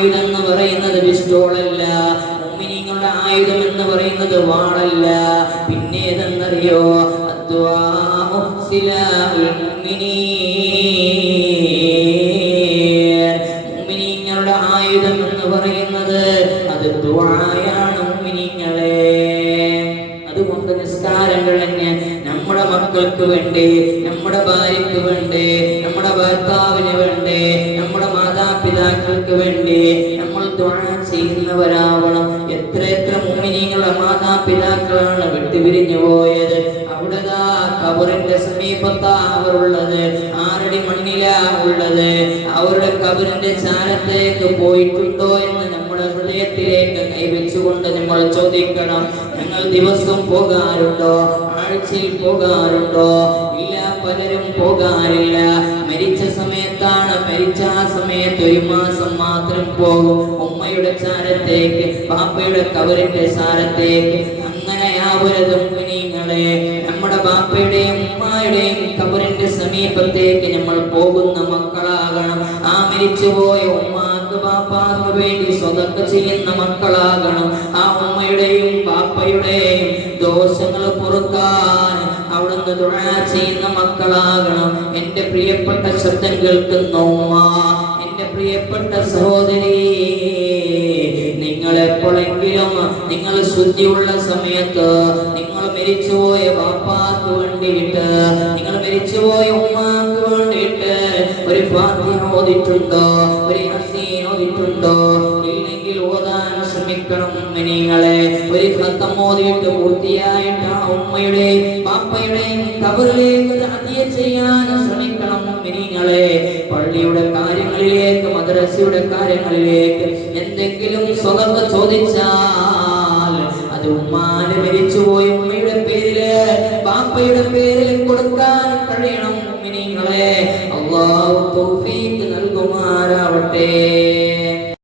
ആയുധം എന്ന് പറയുന്നത് പിസ്റ്റോളല്ല, മുഅ്മിനീങ്ങളുടെ ആയുധം എന്ന് പറയുന്നത് വാളല്ല. പിന്നെ ഏതെന്നറിയോ? അദ്ദുആഉ സിലാഹുൽ മുഅ്മിനീൻ. മുഅ്മിനീങ്ങളുടെ ആയുധം എന്ന് പറയുന്നത് അത് ദുആയാണ് മുഅ്മിനീങ്ങളെ. അതുകൊണ്ട് നിസ്കാരം കഴിഞ്ഞ് നമ്മുടെ മക്കൾക്ക് വേണ്ടി, നമ്മുടെ ഭാര്യയ്ക്ക് വേണ്ടി, നമ്മുടെ ഭർത്താവിന് വേണ്ടി, നമ്മുടെ മാതാപിതാക്കൾക്ക് വേണ്ടി നമ്മൾ ദുആ ചെയ്യുന്നവരാവണം. എത്ര മുഅ്മിനീങ്ങളുടെ മാതാപിതാക്കളാണ് വിട്ടുപിരിഞ്ഞു പോയത്. അവിടെ ഖബറിന്റെ സമീപത്താ അവരുള്ളത്, ആറടി മണ്ണിലാ ഉള്ളത്. അവരുടെ ഖബറിന്റെ ചാരത്തേക്ക് പോയിട്ടുണ്ടോ എന്ന് നമ്മുടെ ഹൃദയത്തിലേക്ക് കൈവച്ചുകൊണ്ട് നമ്മൾ ചോദിക്കണം. ഞങ്ങൾ ദിവസം പോകാറുണ്ടോ? ആഴ്ചയിൽ പോകാറുണ്ടോ? ഇല്ല, പലരും പോകാറില്ല. മരിച്ച സമയത്താണ്, മരിച്ച ആ സമയത്ത് 1 മാസം മാത്രം പോകും ഉമ്മയുടെ ചാരത്തേക്ക്, ബാപ്പയുടെ ഖബറിന്റെ ചാരത്തേക്ക്. അങ്ങനെയാവരുതും മുഅ്മിനീങ്ങളെ. നമ്മുടെ ബാപ്പയുടെയും ഉമ്മയുടെയും ഖബറിന്റെ സമീപത്തേക്ക് നമ്മൾ പോകുന്ന മക്കളാകണം. ആ മരിച്ചുപോയ ഉമ്മാക്ക് ബാപ്പാക്ക് വേണ്ടി സ്വതക്ക ചെയ്യുന്ന മക്കളാകണം. ആ ഉമ്മയുടെയും ബാപ്പയുടെയും ദോഷങ്ങൾ പൊറുക്കാൻ അവിടുന്ന് ദുആ ചെയ്യുന്ന മക്കളാകണം. എന്റെ പ്രിയപ്പെട്ട ശബ്ദം കേൾക്കുന്ന ഉമ്മ, എന്റെ പ്രിയപ്പെട്ട സഹോദരി, നിങ്ങൾ എപ്പോഴെങ്കിലും നിങ്ങൾ ശുദ്ധിയുള്ള സമയത്ത് നിങ്ങൾ മരിച്ചുപോയ ബാപ്പാക്ക് വേണ്ടിയിട്ട്, നിങ്ങൾ മരിച്ചുപോയ ഉമ്മാക്ക് വേണ്ടിയിട്ട് ഒരു ഫാത്തിഹ ഓതിയിട്ടുണ്ടോ? ഒരു യാസീൻ ഓതിയിട്ടുണ്ടോ? ഇല്ലെങ്കിൽ ഓതാൻ ശ്രമിക്കണം മുഅ്മിനീങ്ങളെ. ഒരു ഖത്തം ഓതിയിട്ട് പൂർത്തിയായിട്ട് ആ ഉമ്മയുടെയും ബാപ്പയുടെയും ഖബറിലേക്ക് ഹദിയ ചെയ്യാൻ ശ്രമിക്കണം മുഅ്മിനീങ്ങളെ. പള്ളിയുടെ കാര്യങ്ങളിലേക്ക്, മദ്രസയുടെ കാര്യങ്ങളിലേക്ക് എന്തെങ്കിലും സ്വതക്ക ചോദിച്ചാൽ അത് ഉമ്മാനെ മരിച്ചുപോയ ഉമ്മയുടെ പേരില്, ബാപ്പയുടെ പേരിൽ കൊടുക്കാൻ കഴിയണം മുഅ്മിനീങ്ങളെ. അല്ലാഹു തൗഫീഖ് നൽകുമാറാവട്ടെ.